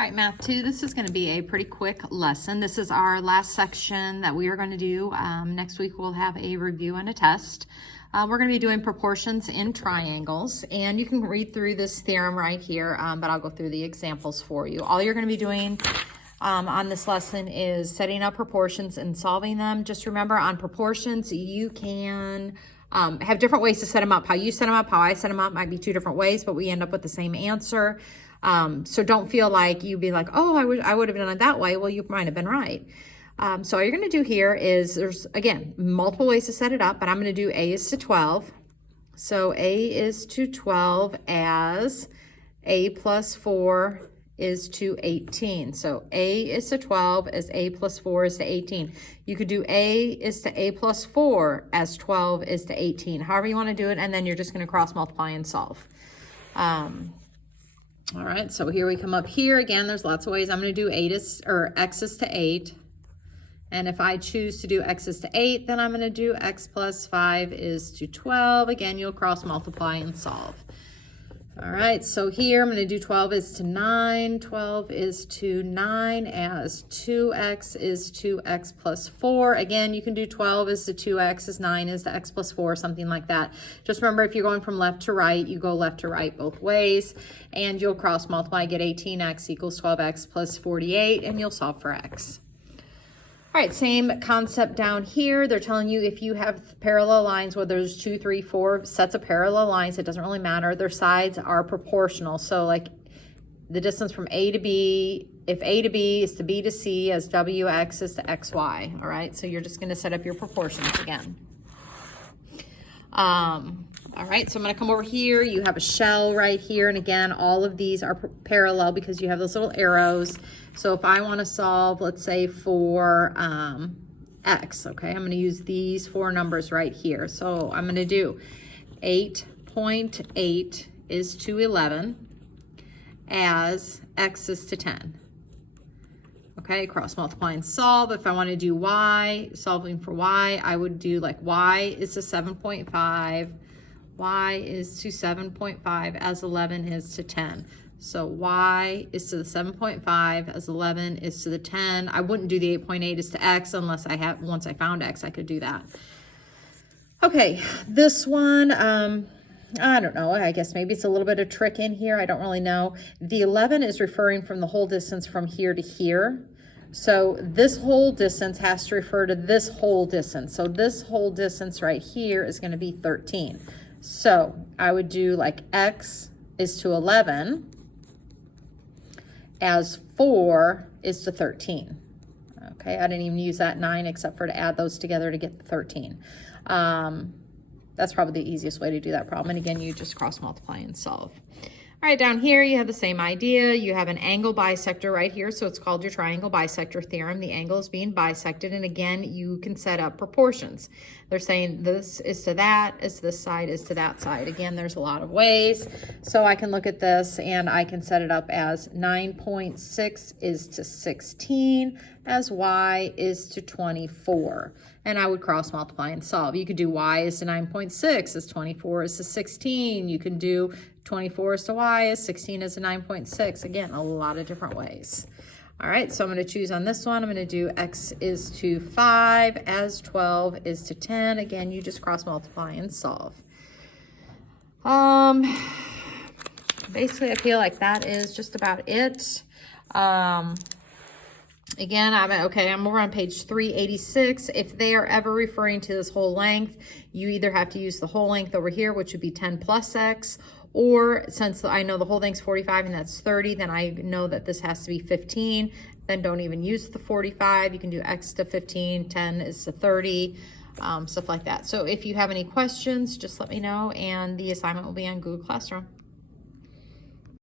All right, Math 2, this is going to be a pretty quick lesson. This is our last section that we are going to do. Next week we'll have a review and a test. We're going to be doing proportions in triangles, and you can read through this theorem right here, but I'll go through the examples for you. All you're going to be doing on this lesson is setting up proportions and solving them. Just remember, on proportions, you can have different ways to set them up. How you set them up, how I set them up might be two different ways, but we end up with the same answer. So don't feel like you'd be like, oh, I would have done it that way. Well, you might have been right. So all you're going to do here is there's, again, multiple ways to set it up, but I'm going to do A is to 12. So A is to 12 as A plus 4 is to 18. So A is to 12 as A plus 4 is to 18. You could do A is to A plus 4 as 12 is to 18. However you want to do it, and then you're just going to cross multiply and solve. All right, so here we come up here. Again, there's lots of ways. I'm going to do x is to 8. And if I choose to do x is to 8, then I'm going to do x plus 5 is to 12. Again, you'll cross multiply and solve. All right, so here I'm going to do 12 is to 9. 12 is to 9 as 2x is to x plus 4. Again, you can do 12 is to 2x as 9 is to x plus 4, something like that. Just remember, if you're going from left to right, you go left to right both ways, and you'll cross multiply, get 18x equals 12x plus 48, and you'll solve for x. All right, same concept down here. They're telling you if you have parallel lines, whether there's 2, 3, 4 sets of parallel lines, it doesn't really matter. Their sides are proportional. So like the distance from A to B, if A to B is to B to C as WX is to XY. All right, so you're just going to set up your proportions again. All right, so I'm going to come over here. You have a shell right here. And again, all of these are parallel because you have those little arrows. So if I want to solve, let's say for x, okay, I'm going to use these four numbers right here. So I'm going to do 8.8 is to 11 as x is to 10. Okay, cross multiply and solve. If I want to do y, solving for y, I would do like y is to 7.5. Y is to 7.5 as 11 is to 10. So y is to the 7.5 as 11 is to the 10. I wouldn't do the 8.8 is to x unless once I found x, I could do that. Okay, this one, I don't know, I guess maybe it's a little bit of trick in here. I don't really know. The 11 is referring from the whole distance from here to here. So this whole distance has to refer to this whole distance. So this whole distance right here is going to be 13. So I would do like x is to 11 as 4 is to 13. Okay, I didn't even use that 9 except for to add those together to get the 13. That's probably the easiest way to do that problem. And again, you just cross multiply and solve. All right, down here you have the same idea. You have an angle bisector right here, so it's called your triangle bisector theorem. The angle is being bisected, and again, you can set up proportions. They're saying this is to that, as this side is to that side. Again, there's a lot of ways. So I can look at this and I can set it up as 9.6 is to 16 as y is to 24. And I would cross multiply and solve. You could do y is to 9.6 as 24 is to 16. You can do 24 is to y as 16 is to 9.6. Again, a lot of different ways. All right, so I'm going to choose on this one. I'm going to do x is to 5 as 12 is to 10. Again, you just cross multiply and solve. Basically, I feel like that is just about it. Again, I'm over on page 386. If they are ever referring to this whole length, you either have to use the whole length over here, which would be 10 plus x, or since I know the whole thing's 45 and that's 30, then I know that this has to be 15. Then don't even use the 45. You can do x to 15, 10 is to 30, stuff like that. So if you have any questions, just let me know, and the assignment will be on Google Classroom.